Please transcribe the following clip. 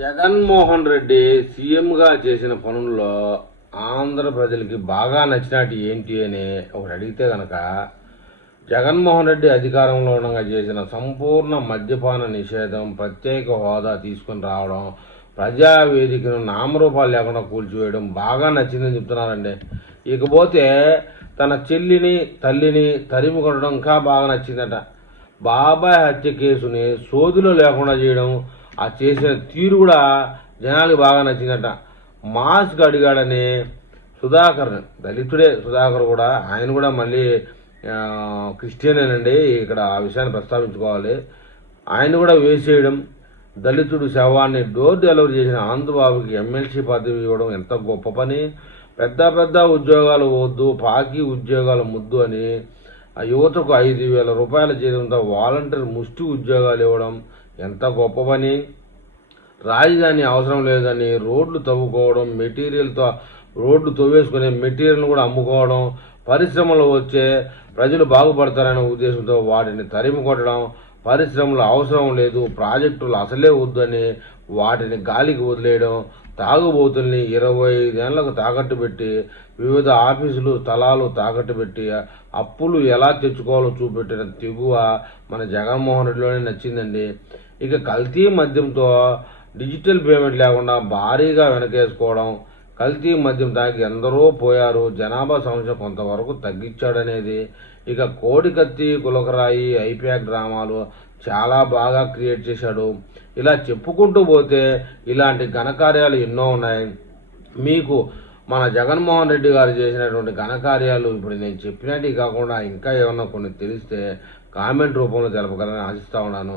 జగన్మోహన్ రెడ్డి సీఎంగా చేసిన పనుల్లో ఆంధ్ర ప్రజలకి బాగా నచ్చినట్టు ఏంటి అని ఒకటి అడిగితే కనుక జగన్మోహన్ రెడ్డి అధికారంలో ఉండగా చేసిన సంపూర్ణ మద్యపాన నిషేధం, ప్రత్యేక హోదా తీసుకొని రావడం, ప్రజావేదికను నామరూపాలు లేకుండా కూల్చివేయడం బాగా నచ్చిందని చెప్తున్నారండి. ఇకపోతే తన చెల్లిని తల్లిని తరిమి కొట్టడం ఇంకా బాగా నచ్చిందట. బాబాయ్ హత్య కేసుని సోదులో లేకుండా చేయడం, ఆ చేసిన తీరు కూడా జనాలకు బాగా నచ్చిందట. మాస్క్ అడిగాడని సుధాకర్, దళితుడే సుధాకర్ కూడా, ఆయన కూడా మళ్ళీ క్రిస్టియనేనండి, ఇక్కడ ఆ విషయాన్ని ప్రస్తావించుకోవాలి. ఆయన కూడా వేసేయడం, దళితుడు శవాన్ని డోర్ డెలివరీ చేసిన ఆంధ్రబాబుకి ఎమ్మెల్సీ పదవి ఇవ్వడం ఎంత గొప్ప పని. పెద్ద పెద్ద ఉద్యోగాలు వద్దు, పాకి ఉద్యోగాలు ముద్దు అని ఆ యువతకు 5,000 రూపాయల జీతంతో వాలంటీర్ ముష్టి ఉద్యోగాలు ఇవ్వడం ఎంత గొప్ప పని. రాజధాని అవసరం లేదని రోడ్లు తవ్వుకోవడం, మెటీరియల్తో రోడ్లు తవ్వేసుకునే మెటీరియల్ను కూడా అమ్ముకోవడం, పరిశ్రమలు వచ్చే ప్రజలు బాగుపడతారనే ఉద్దేశంతో వాటిని తరిమి కొట్టడం, పరిశ్రమలు అవసరం లేదు, ప్రాజెక్టులు అసలే వద్దని వాటిని గాలికి వదిలేయడం, తాగుబోతుల్ని 25 ఏళ్లకు తాకట్టు పెట్టి వివిధ ఆఫీసులు స్థలాలు తాకట్టు పెట్టి అప్పులు ఎలా తెచ్చుకోవాలో చూపెట్టిన తెగువ మన జగన్మోహన్ రెడ్డిలోనే నచ్చిందండి. ఇక కల్తీ మద్యంతో డిజిటల్ పేమెంట్ లేకుండా భారీగా వెనకేసుకోవడం, కల్తీ మద్యం తాగి ఎందరో పోయారు, జనాభా సమస్య కొంతవరకు తగ్గించాడనేది. ఇక కోడికత్తి, కులకరాయి, ఐప్యాక్ డ్రామాలు చాలా బాగా క్రియేట్ చేశాడు. ఇలా చెప్పుకుంటూ పోతే ఇలాంటి ఘనకార్యాలు ఎన్నో ఉన్నాయి. మీకు మన జగన్మోహన్ రెడ్డి గారు చేసినటువంటి ఘనకార్యాలు ఇప్పుడు నేను చెప్పినట్టు కాకుండా ఇంకా ఏమన్నా కొన్ని తెలిస్తే కామెంట్ రూపంలో తెలపగలని ఆశిస్తా ఉన్నాను.